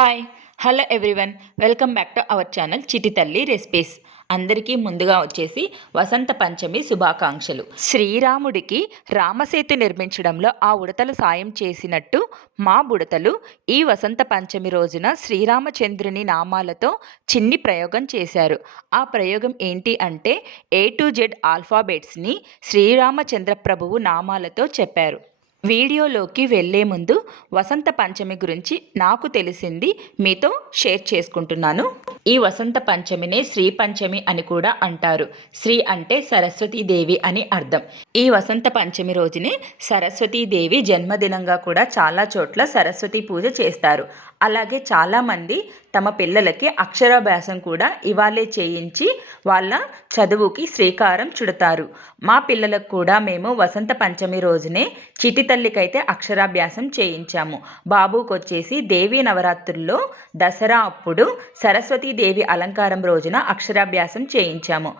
Hi. Hello everyone. Welcome back to our channel Chiti Talli recipes. అందరికీ ముందుగా వచ్చేసి వసంత పంచమి శుభాకాంక్షలు. శ్రీరాముడికి రామసేతు నిర్మించడంలో ఆ ఉడతలు సాయం చేసినట్టు మా బుడతలు ఈ వసంత పంచమి రోజున శ్రీరామచంద్రుని నామాలతో చిన్ని ప్రయోగం చేశారు. ఆ ప్రయోగం ఏంటి అంటే ఏ టు జెడ్ ఆల్ఫాబెట్స్ని శ్రీరామచంద్ర ప్రభువు నామాలతో చెప్పారు. వీడియోలోకి వెళ్ళే ముందు వసంత పంచమి గురించి నాకు తెలిసింది మీతో షేర్ చేసుకుంటున్నాను. ఈ వసంత పంచమినే శ్రీ పంచమి అని కూడా అంటారు. శ్రీ అంటే సరస్వతీదేవి అని అర్థం. ఈ వసంత పంచమి రోజునే సరస్వతీదేవి జన్మదినంగా కూడా చాలా చోట్ల సరస్వతి పూజ చేస్తారు. అలాగే చాలామంది తమ పిల్లలకి అక్షరాభ్యాసం కూడా ఇవాళే చేయించి వాళ్ళ చదువుకి శ్రీకారం చుడతారు. మా పిల్లలకు కూడా మేము వసంత పంచమి రోజునే చిటి తల్లికైతే అక్షరాభ్యాసం చేయించాము. బాబుకి వచ్చేసి దేవి నవరాత్రుల్లో దసరా అప్పుడు సరస్వతీదేవి అలంకారం రోజున అక్షరాభ్యాసం చేయించాము.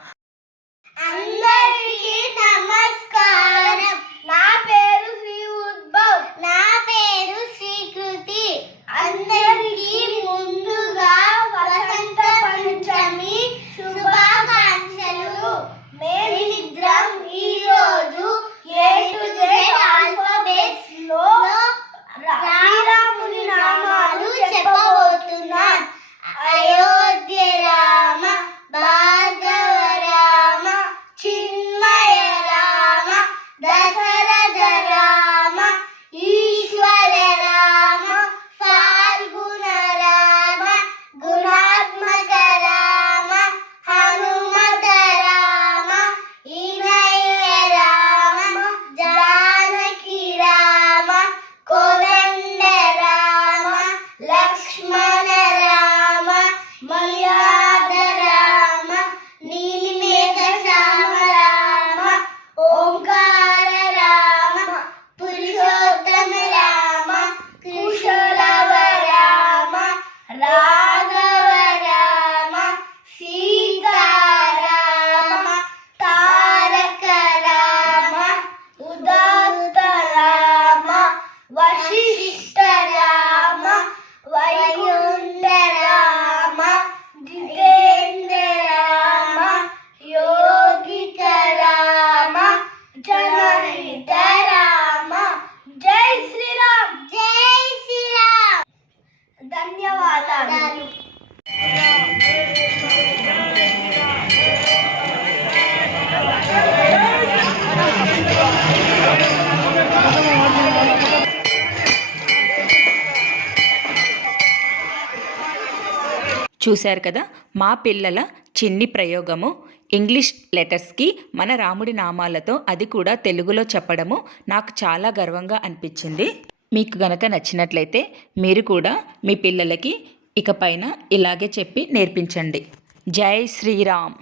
చూశారు కదా? మా పిల్లల చిన్ని ప్రయోగము. ఇంగ్లీష్ లెటర్స్కి మన రాముడి నామాలతో అది కూడా తెలుగులో చెప్పడము నాకు చాలా గర్వంగా అనిపించింది. మీకు గనక నచ్చినట్లయితే మీరు కూడా మీ పిల్లలకి ఇకపైన ఇలాగే చెప్పి నేర్పించండి. జై శ్రీరామ్.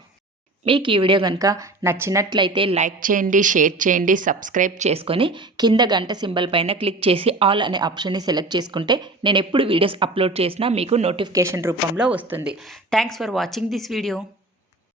మీకు ఈ వీడియో కనుక నచ్చినట్లయితే లైక్ చేయండి షేర్ చేయండి సబ్స్క్రైబ్ చేసుకొని కింద గంట సింబల్ పైన క్లిక్ చేసి ఆల్ అనే ఆప్షన్ని సెలెక్ట్ చేసుకుంటే నేను ఎప్పుడు వీడియోస్ అప్లోడ్ చేసినా మీకు నోటిఫికేషన్ రూపంలో వస్తుంది. Thanks for watching this video.